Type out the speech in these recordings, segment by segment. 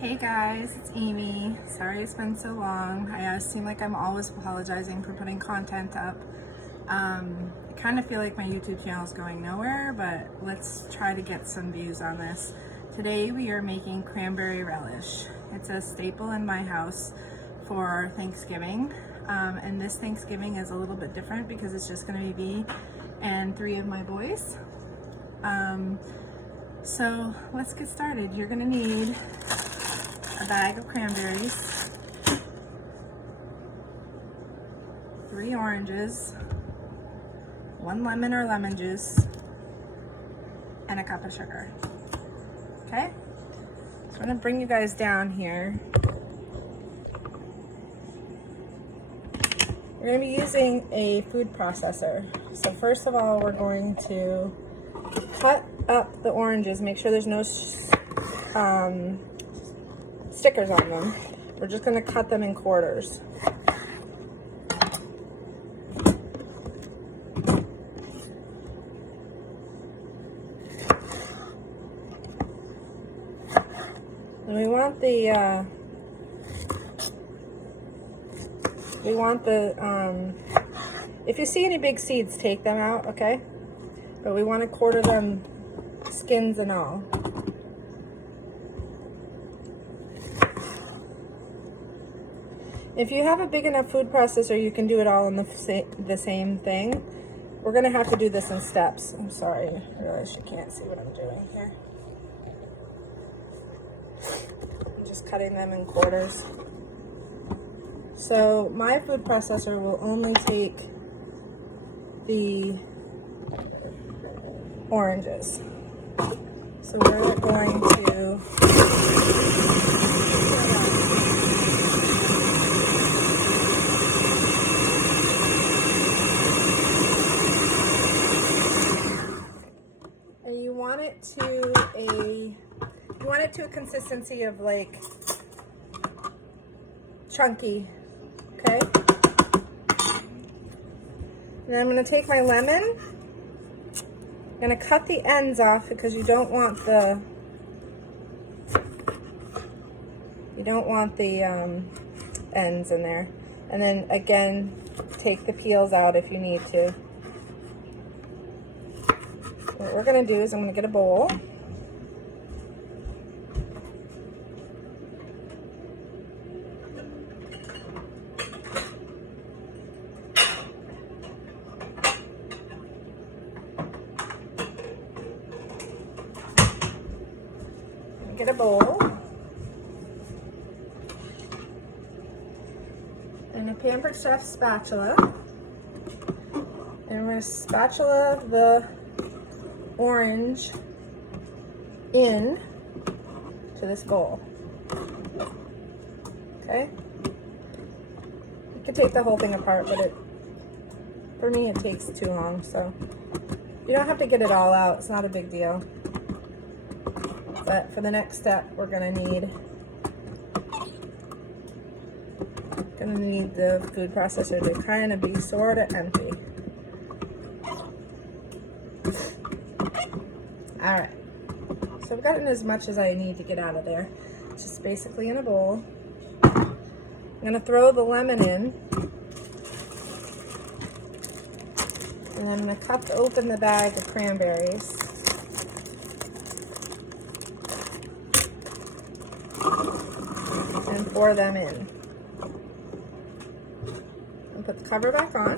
Hey guys, it's Amy. Sorry it's been so long. I seem like I'm always apologizing for putting content up. I kind of feel like my YouTube channel is going nowhere, but let's try to get some views on this. Today we are making cranberry relish. It's a staple in my house for Thanksgiving. And this Thanksgiving is a little bit different because it's just going to be me and 3 of my boys. So let's get started. You're going to need a bag of cranberries, 3 oranges, 1 lemon or lemon juice, and a cup of sugar. Okay? So I'm going to bring you guys down here. We're going to be using a food processor. So first of all, we're going to cut up the oranges, make sure there's no stickers on them. We're just going to cut them in quarters. And we want the if you see any big seeds, take them out, okay? But we want to quarter them, skins and all. If you have a big enough food processor, you can do it all in the same thing. We're going to have to do this in steps. I'm sorry, I realize you can't see what I'm doing here. I'm just cutting them in quarters. So my food processor will only take the oranges. So we're going to to a consistency of like chunky, okay? And then I'm going to take my lemon. I'm going to cut the ends off because you don't want the ends in there. And then again, take the peels out if you need to. What we're going to do is I'm going to get a bowl. Get a bowl and a Pampered Chef spatula, and we're going to spatula the orange in to this bowl. Okay, you can take the whole thing apart, but for me it takes too long, so you don't have to get it all out. It's not a big deal. But for the next step, we're gonna need the food processor to kind of be sort of empty. All right, so I've gotten as much as I need to get out of there. It's just basically in a bowl. I'm gonna throw the lemon in, and then I'm gonna cut open the bag of cranberries. And pour them in. And put the cover back on.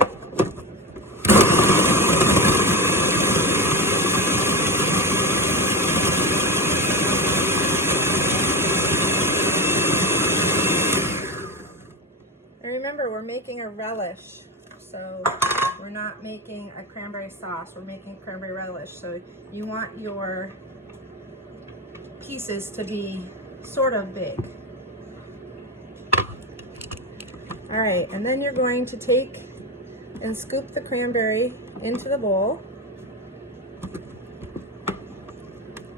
And remember, we're making a relish. So we're not making a cranberry sauce, we're making cranberry relish. So you want your pieces to be sort of big. All right, and then you're going to take and scoop the cranberry into the bowl.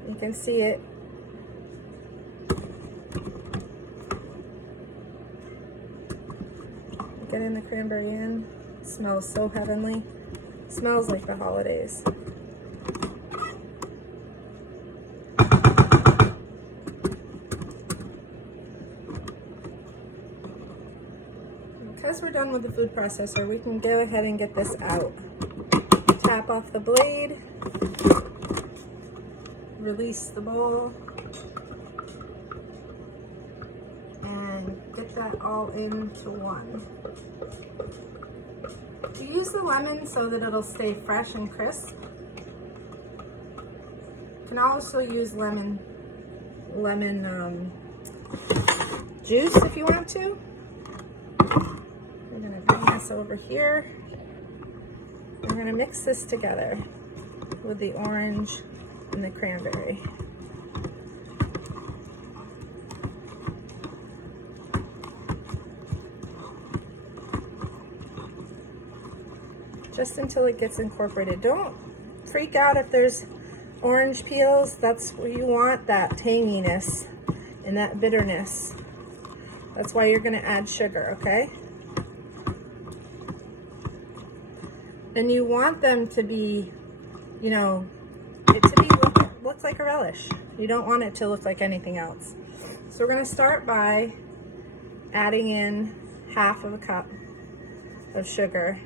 You can see it. Getting the cranberry in. It smells so heavenly. It smells like the holidays. because we're done with the food processor, we can go ahead and get this out. Tap off the blade, release the bowl, and get that all into one. You use the lemon so that it'll stay fresh and crisp. You can also use lemon juice if you want to. We're gonna bring this over here. We're gonna mix this together with the orange and the cranberry. Just until it gets incorporated. Don't freak out if there's orange peels. That's what you want, that tanginess and that bitterness. That's why you're gonna add sugar, okay? And you want them to be, you know, it to be look like a relish. You don't want it to look like anything else. So we're gonna start by adding in 1/2 cup of sugar.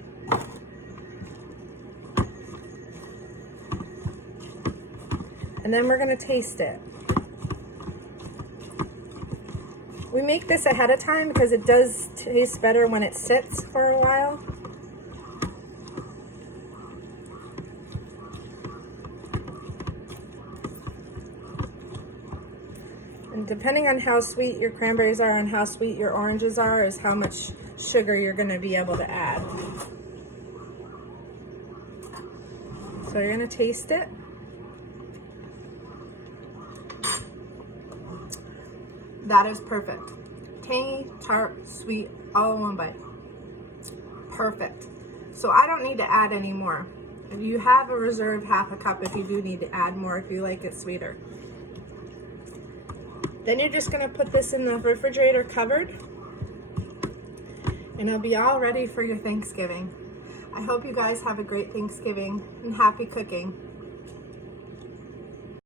And then we're gonna taste it. We make this ahead of time because it does taste better when it sits for a while. And depending on how sweet your cranberries are and how sweet your oranges are is how much sugar you're gonna be able to add. So you're gonna taste it. That is perfect. Tangy, tart, sweet, all in one bite. Perfect. So I don't need to add any more. If you have a reserve 1/2 cup if you do need to add more if you like it sweeter. Then you're just gonna put this in the refrigerator covered, and it'll be all ready for your Thanksgiving. I hope you guys have a great Thanksgiving and happy cooking.